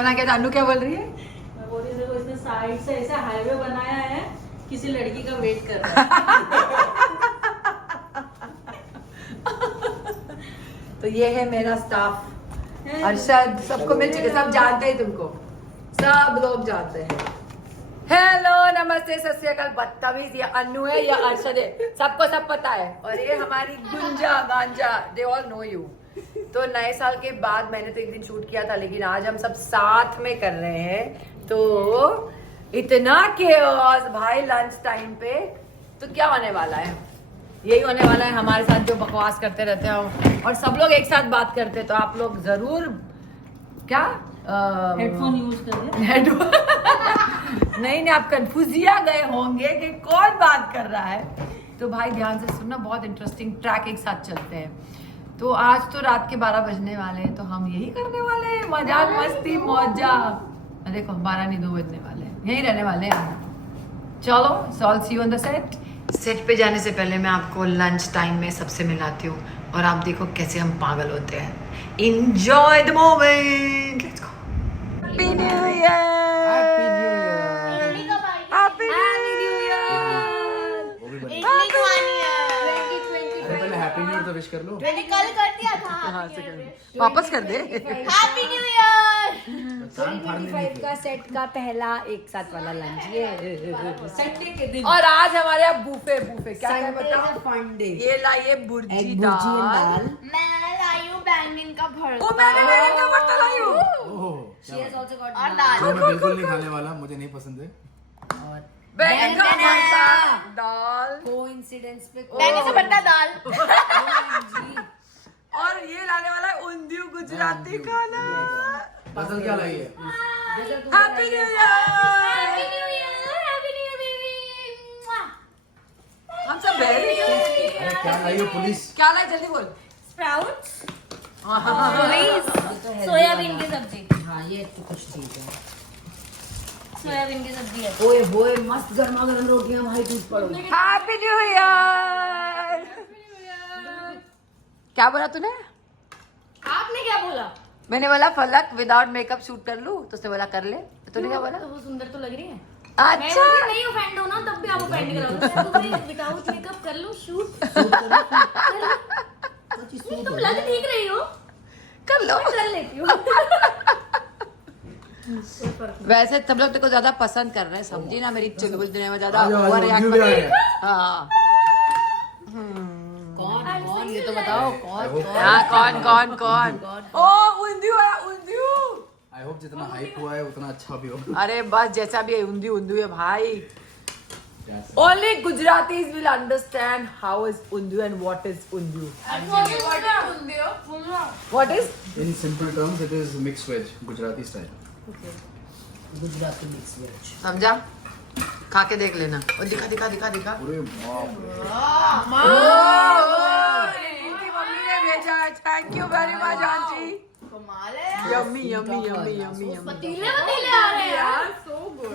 बना के अनु क्या बोल रही है? मैं बोल रही देखो इसने साइड से ऐसा हाईवे बनाया है, किसी लड़की का वेट कर रहा है। तो ये है मेरा स्टाफ अरशद, सबको मिल चुके, सब जानते हैं तुमको, सब लोग जानते हैं। हेलो नमस्ते सत श्री अकाल। बदतमीज ये अनु है या अरशद है, सबको सब पता है। और ये हमारी गुंजा गांजा, दे ऑल नो यू। तो नए साल के बाद मैंने तो एक दिन शूट किया था, लेकिन आज हम सब साथ में कर रहे हैं। तो इतना केओस भाई लंच टाइम पे। तो क्या होने वाला है, यही होने वाला है हमारे साथ, जो बकवास करते रहते हैं और सब लोग एक साथ बात करते हैं। तो आप लोग जरूर क्या हेडफोन यूज कर नहीं, आप कंफ्यूजिया गए होंगे कि कौन बात कर रहा है। तो भाई ध्यान से सुनना, बहुत इंटरेस्टिंग ट्रैक एक साथ चलते हैं। तो आज तो रात के 12 बजने वाले हैं, तो हम यही करने वाले हैं, मजाक मस्ती मौजा। देखो 12 नहीं 2 बजने वाले हैं, यही रहने वाले हैं। चलो shall see on the set. Set पे जाने से पहले मैं आपको लंच टाइम में सबसे मिलाती हूँ और आप देखो कैसे हम पागल होते हैं। Enjoy the moment. Let's go. Happy New Year. Happy New Year. Happy New Year. पहले हैप्पी न्यू ईयर तो विश कर लो। मैंने कल कर दिया था। हाँ, से कर। वापस कर दे। Happy new year. 2025 का सेट का पहला एक साथ वाला लंच ये संडे के दिन। और आज हमारे यहाँ बूफे क्या है बताओ? फंडे ये लाइए बुर्जी दाल। मैं लाई हूँ बैंगन का भरता। ओ मैंने बैंगन का भरता लाई हूँ। ओह, क्या बात है। और दाल। वो मैं बिल्कुल नहीं खाने वाला, मुझे नहीं पसंद है। बैंगन का बैंगन भरता है। दाल कोइंसिडेंस पे बैंगन से भरता दाल। और ये लाने वाला है उंधियू गुजराती खाना। फसल क्या लाई है? Happy new year. हम सब वेरी अरे क्या लाई हो पुलिस? क्या लाई जल्दी बोल। स्प्राउट्स सोयाबीन की सब्जी। हाँ ये तो कुछ ठीक है। सोयाबीन की सब्जी है। ओए होए मस्त गर्मा गर्म रोटियां भाई टूट पड़ो। Happy new year. क्या बोला तूने? आपने क्या बोला? मैंने बोला फलक विदाउट मेकअप शूट कर लूं, तो उसने बोला कर ले। तो तूने क्या बोला? तो वो सुंदर तो लग रही है। अच्छा मैं नहीं ऑफेंड हो ना, तब भी आप ऑफेंड करोगे। तो भाई विदाउट मेकअप कर लो शूट। तुम लग ठीक रही हो, कर लो। कर लेती हूँ। वैसे सब लोग तेरे को ज्यादा पसंद कर रहे हैं, समझी ना मेरी चुलबुल दुनिया में ज्यादा आ जाओ, ओवर आ जाओ, रिएक्ट उंधियू भी मत आ रहे हैं। हाँ कौन ये तो बताओ कौन हाँ, कौन ओ उंधियू है उंधियू। आई होप जितना हाइप हुआ है उतना अच्छा भी हो। अरे बस जैसा भी है उंधियू है भाई। Only Gujaratis will understand how is undiyu and what is undiyu. What is? In simple terms, it is mixed veg, Gujarati style. Gujarati mix veg. समझा? खा के देख लेना। और दिखा। अरे बाप रे। इनकी मम्मी ने भेजा है। Thank you very much aunty. कमाल है। यम्मी। पतीले आ रहे हैं यार।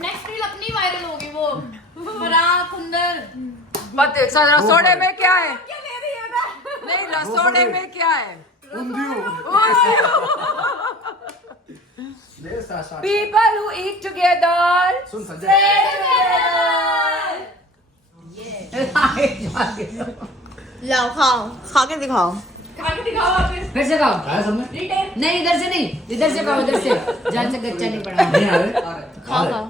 नेक्स्ट रील अपनी वायरल होगी वो। फराक कुंदर। बट रसोड़े में क्या है? क्या ले रही है ना? नहीं रसोड़े में क्या है? Undhiyu. People who eat together. सुन संजय। लाओ खाओ, खा के दिखाओ। खा के दिखाओ वापस। फिर से खाओ। खाया सबने? नहीं इधर से नहीं, इधर से खाओ, इधर से जहाँ से कच्चा नहीं पड़ा। नहीं आ रहे? खाओ खाओ।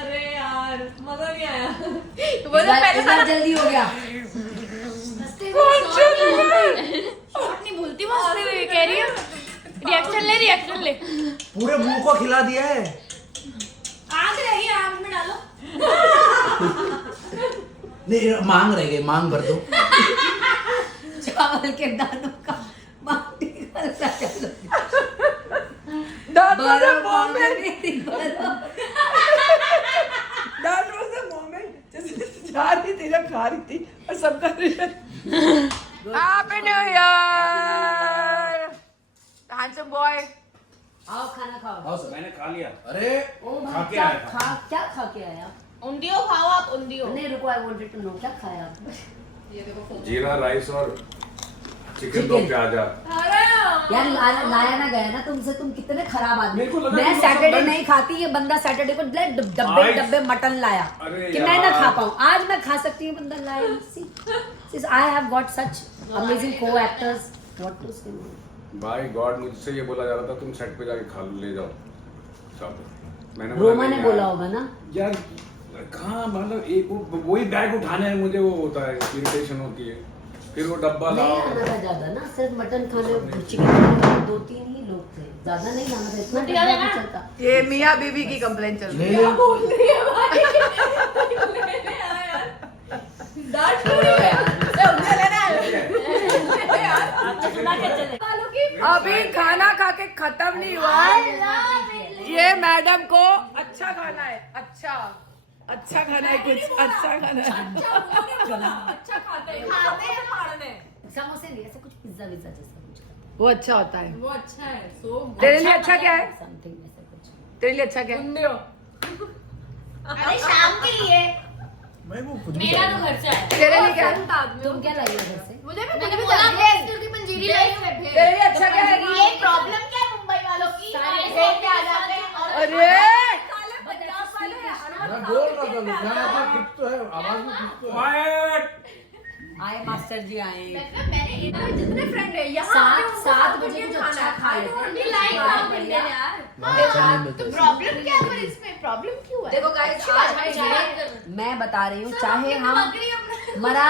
अरे यार मजा नहीं आया। इधर जल्दी हो गया। शॉट नहीं भूलती मैं हंसते हुए कह रही हूँ। रिएक्शन ले। पूरे मुंह को खिला दिया है। आग रहेगी, आग में डालो। नहीं मांग रह गए, मांग भर दो। चावल के दानों का माटी का सकल। That was a बर्फ moment. पानी बर्फ। That was a moment. जैसे जा रही थी ना, खा रही थी और सबका Happy New Year. Handsome boy. आओ खाना खाओ। आओ सर। मैंने खा लिया। अरे ओ खा के क्या आया था। क्या खा के आया? उंडियो खाओ आप, उंडियो। नहीं रुको, आई वांटेड टू नो क्या खाया आप? जीरा राइस और चिकन दो प्याजा। यार लाया ना गया ना तुमसे, तुम कितने खराब आदमी। मेरे को लगा मैं तुम सैटरडे सब नहीं खाती, ये बंदा सैटरडे को डब्बे आज- डब्बे मटन लाया अरे कि मैं ना यार। खा पाऊँ। आज मैं खा सकती हूँ, बंदा लाया। I have got such amazing को एक्टर्स, व्हाट टू से। भाई गॉड, मुझसे ये बोला जा रहा था तुम सेट पे जाके खा लो, ले जाओ सब। मैंने रोमा नहीं ने यार। बोला होगा ना यार कहाँ, मतलब एक वही बैग उठाने में मुझे वो होता है, इरिटेशन होती है। फिर वो डब्बा नहीं लाओ। आना था ज्यादा ना, सिर्फ मटन खाने चिकन खाने वाले 2-3 ही लोग थे, ज्यादा नहीं आना था। इतना डब्बा नहीं चलता। ये मियाँ बीवी की कंप्लेंट चल रही ले है। ले अभी खाना खा के खत्म नहीं हुआ है। ये मैडम को अच्छा खाना है, अच्छा अच्छा खाना है, कुछ अच्छा खाना है। समोसे नहीं, ऐसे कुछ पिज्जा विज्जा जैसा कुछ वो अच्छा होता है। वो अच्छा है, सो तेरे लिए अच्छा क्या है? समथिंग ऐसा कुछ। तेरे लिए अच्छा क्या है? अरे शाम के लिए मैं वो कुछ भी मेरा करूँगा। तो घर से आया। तेरे लिए क्या है? तुम क्या लाई हो घर से? मुझे भी मैंने बोला बेस्ट की पंजीरी लाई हूं मैं। तेरे लिए अच्छा क्या है? ये प्रॉब्लम क्या है मुंबई वालों की? रेट पे आ जाते हैं और अरे मैं बोल रहा था लुधियाना का कुछ तो है, आवाज में कुछ तो है। आए मास्टर जी आए। मैंने इधर जितने फ्रेंड है यहाँ 7 बजे कुछ अच्छा खा लेते हैं। लाइक काम करते हैं यार। वहाँ अच्छा नहीं मिलता तो इसलिए। प्रॉब्लम क्या है पर इसमें? प्रॉब्लम क्यों है? देखो गाइस, अच्छी आज बात है, चाहे मैं बता रही हूँ, चाहे हम बकरी अपना- मरा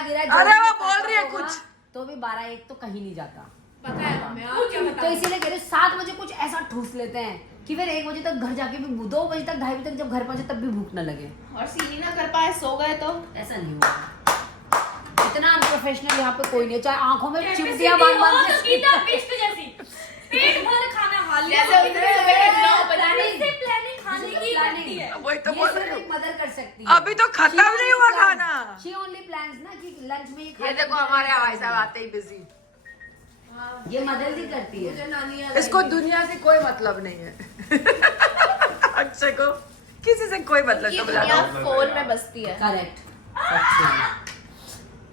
गिरा अरे वो बोल रही है कुछ। तो भी 12-1 तो कहीं नहीं जाता। पता है हमें, और क्या तो बताऊं? इसीलिए कह रही हूँ 7 बजे कुछ ऐसा ठूस लेते हैं कि फिर 1 बजे तक घर जाके भी 2 बजे तक 2:30 बजे तक जब घर पहुंचे तब भी भूख न लगे। और सीनी ना कर पाए, सो गए तो ऐसा नहीं हुआ। इतना अनप्रोफेशनल यहाँ पे कोई नहीं है, चाहे आंखों में चिमटियां बांध के पेट भर खाना हाल जैसे जैसे उतरे सवेरे 9 बजे से प्लानिंग खाने की करती है। वही तो ये बोल सिर्फ रही हूँ। एक मदर कर सकती है। अभी तो खत्म नहीं हुआ खाना। शी ओनली प्लान्स ना कि लंच में ये देखो हमारे भाई साहब आते ही बिजी। ये मदर ही करती है। इसको दुनिया से कोई मतलब नहीं है। अक्षय को किसी से कोई मतलब ये नहीं। दुनिया फोन में बसती है। करेक्ट।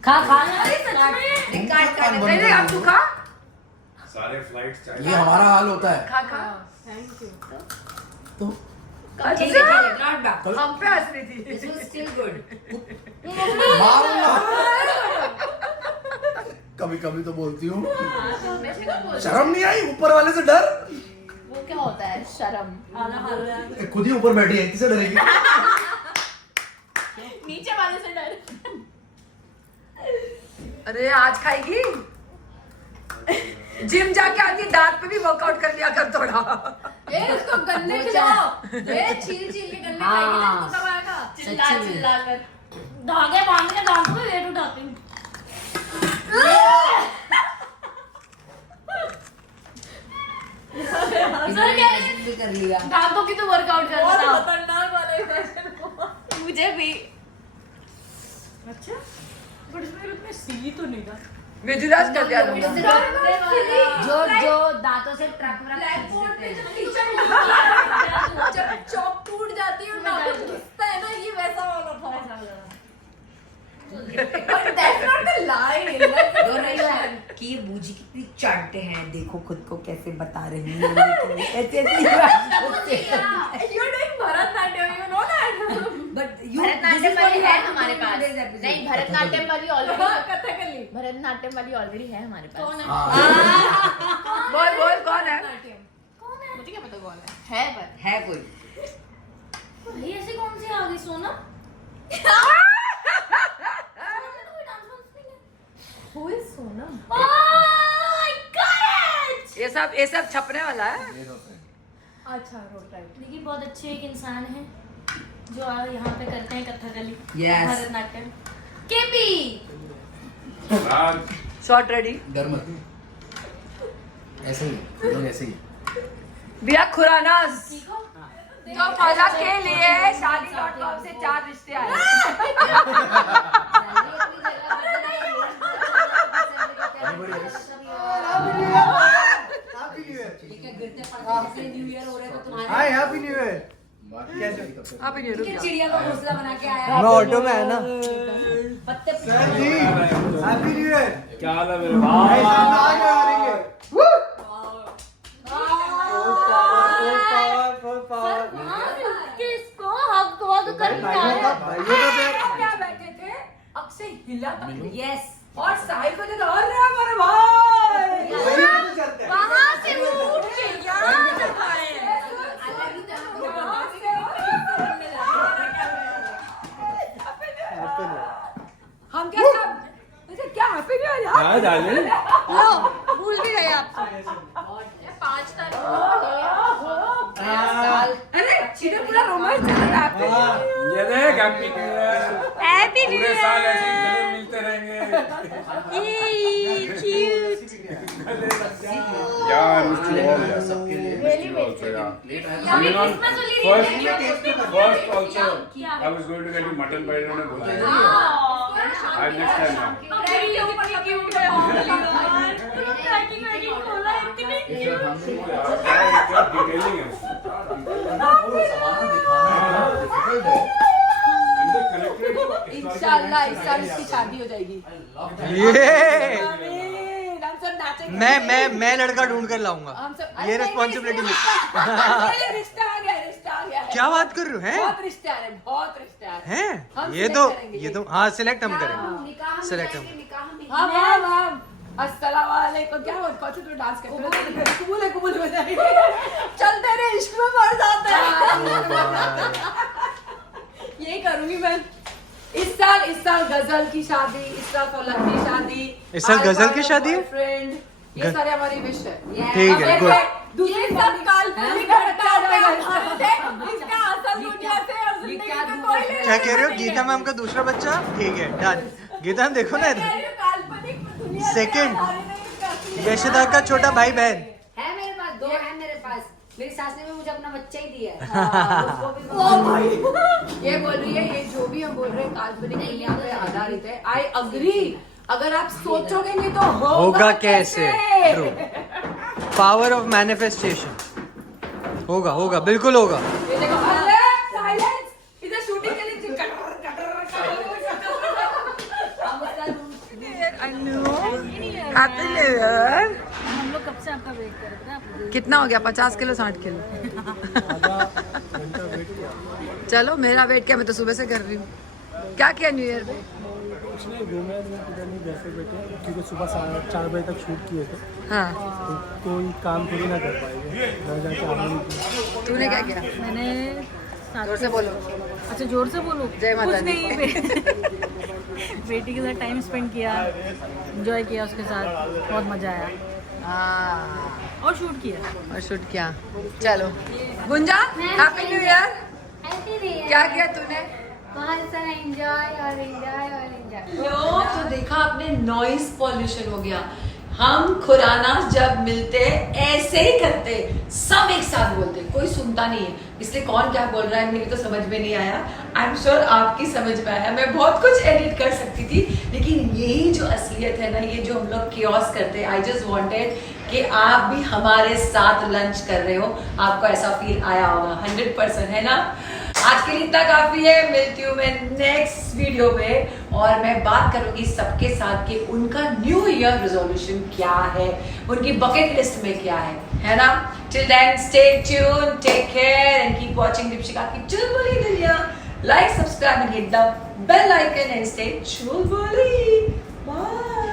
खा खा नहीं नहीं अब तू खा सारे फ्लाइट्स ये चाहिए। हमारा हाल होता है खा खा। तो अच्छा हम पे हंस रही थी। Still good. मारूंगा। कभी कभी तो बोलती हूँ, शर्म नहीं आई? ऊपर वाले से डर। वो क्या होता है शर्म? ये खुद ही ऊपर बैठी है, किसे डरेगी? नीचे वाले से डर। अरे आज खाएगी? जिम जाके आती दांत पे भी वर्कआउट कर लिया कर थोड़ा। ये उसको गन्ने खिलाओ। ये छील छील के गन्ने खाएगी ना, उसको तब आएगा। चिल्ला सच्ची में। चिल्ला कर धागे बांध के दांत में वेट उठाती हूँ। इमेजिन भी कर लिया। दांतों की तो वर्कआउट करता था। खतरनाक वाला इंजेक्शन। मुझे भी। अच्छा बट इसमें उतने सी तो नहीं था। विजुलाइज कर दिया तुमने। जो जो दांतों से ट्रक जब चौक टूट जाती है और नाखून घिसता है ना, ये वैसा वाला था। But that's not the line. बोल रही है कि ये बूजी कितनी चाटते हैं, देखो खुद को कैसे बता रही है। ऐसे You're doing Bharatanatyam, you know that? But Bharatanatyam वाली है हमारे पास। नहीं, नहीं, भरतनाट्यम वाली ऑलरेडी कथकली भरतनाट्यम वाली ऑलरेडी है हमारे पास। कौन है? हाँ। बोल बोल कौन है? कौन है? मुझे क्या पता कौन है पर है कोई। ये ऐसे कौन सी आ गई सोना? Who is Sonam? Oh, I got it! ये सब छपने वाला है। अच्छा रोड राइट। लेकिन बहुत अच्छे एक इंसान है जो यहाँ पे करते हैं कथकली, Yes. भरतनाट्यम। केपी राज शॉर्ट रेडी। डर मत, ऐसे ही हम लोग ऐसे ही। बिया खुरानास सीखो। तो फला के लिए शादी.com से 4 रिश्ते आए। न्यू ईयर हो रहा है तो तुम्हारे हाय हैप्पी न्यू ईयर। आप ही नहीं रुक चिड़िया का घोंसला बना के आया मैं ऑटो में है ना। पत्ते सर जी हैप्पी न्यू ईयर क्या हाल है मेरे भाई भाई? साहब आगे आ रही है फुल पावर किसको हक करके भाइयों का प्यार क्या बैठे थे अक्षय हिला था यस और साहिल को जो और रहा हमारे भाई वही तो करते हैं वहां से उठ के यहाँ तक आए हम क्या सब मुझे क्या हैप्पी न्यू ईयर यार हाँ डार्लिंग, लो भूल भी गए आप 5 तारीख अरे इधर पूरा रोमांस चल रहा है ये देख happy new year. Happy new पूरे साल ऐसे ही गले मिलते रहेंगे। यार मिस्टर ऑल यार सबके लिए also यार। Merry You know, Christmas only first also क्या? I was going to get you mutton but इन्होंने बोला I next time now. क्या डिटेलिंग है अंदर कनेक्टेड इंशाल्लाह इस साल इसकी शादी हो जाएगी ये आमीन, हम सब नाचेंगे मैं लड़का ढूंढ कर लाऊंगा हम सब ये रिस्पॉन्सिबिलिटी रिश्ता आ गया क्या बात कर रहे हो हैं बहुत रिश्ते आ रहे हैं बहुत रिश्ते आ रहे हैं हम हैं select करेंगे ये तो हाँ सिलेक्ट हम करेंगे निकाह में Select जाएंगे, हम। निकाह में हम अस्सलाम वालेकुम क्या हो कौन सा डांस करते हो कबूल हो जाएंगे चलते रहे इश्क में मर जाते हैं यही करूंगी मैं इस साल गजल की शादी इस साल फौलत की शादी इस साल गजल की शादी है? फ्रेंड ये सारे हमारी विश है ठीक है गुड दूसरी सब काल्पनिक घटना आ जाएगा इसका असल दुनिया से और जिंदगी का कोई लेना क्या कह रहे हो गीता मैम का दूसरा बच्चा ठीक है डन गीता मैम देखो ना इधर काल्पनिक दुनिया सेकंड यशदा का छोटा भाई बहन है मेरे पास 2 है मेरे पास मेरी सास ने भी मुझे अपना बच्चा ही दिया है उसको भी ये बोल रही है ये जो भी हम बोल रहे हैं काल्पनिक दुनिया पे आधारित है आई अग्री अगर आप सोचोगे नहीं तो होगा कैसे ट्रू पावर ऑफ मैनिफेस्टेशन होगा बिल्कुल होगा ये देखो अरे साइलेंस इधर शूटिंग के लिए कटर हैप्पी न्यू ईयर हम लोग कब से आपका वेट कर रहे थे आप कितना हो गया 50 किलो 60 किलो चलो मेरा वेट क्या मैं तो सुबह से कर रही हूँ क्या किया न्यू ईयर में कुछ नहीं घूमे किधर नहीं बैठे बैठे क्योंकि सुबह 4 बजे तक शूट किए थे हाँ तो कोई काम थोड़ी ना कर पाएंगे घर जाके आने नहीं तूने क्या किया मैंने जोर से बोलो अच्छा जोर से बोलूं जय माता कुछ दी। नहीं बेटी के साथ टाइम स्पेंड किया एंजॉय किया उसके साथ बहुत मजा आया हाँ और शूट किया और शूट किया चलो गुंजा हैप्पी न्यू ईयर क्या किया तूने बहुत सारा एंजॉय और एंजॉय और एंजॉय तो देखा आपने नॉइस पॉल्यूशन हो गया हम खुराना जब मिलते ऐसे ही करते सब एक साथ बोलते कोई सुनता नहीं है इसलिए कौन क्या बोल रहा है मेरी तो समझ में नहीं आया आई एम श्योर आपकी समझ में आया मैं बहुत कुछ एडिट कर सकती थी लेकिन यही जो असलियत है ना ये जो हम लोग कियोस करते हैं आई जस्ट वांटेड कि आप भी हमारे साथ लंच कर रहे हो आपको ऐसा फील आया होगा 100% है ना आज के लिए इतना काफी है मिलती हूँ मैं नेक्स्ट वीडियो में और मैं बात करूंगी सबके साथ कि उनका न्यू ईयर रेजोल्यूशन क्या है उनकी बकेट लिस्ट में क्या है ना till then stay tuned take care and keep watching Deepshika की चुलबुली दुनिया like subscribe and hit the bell icon and stay चुलबुली बाय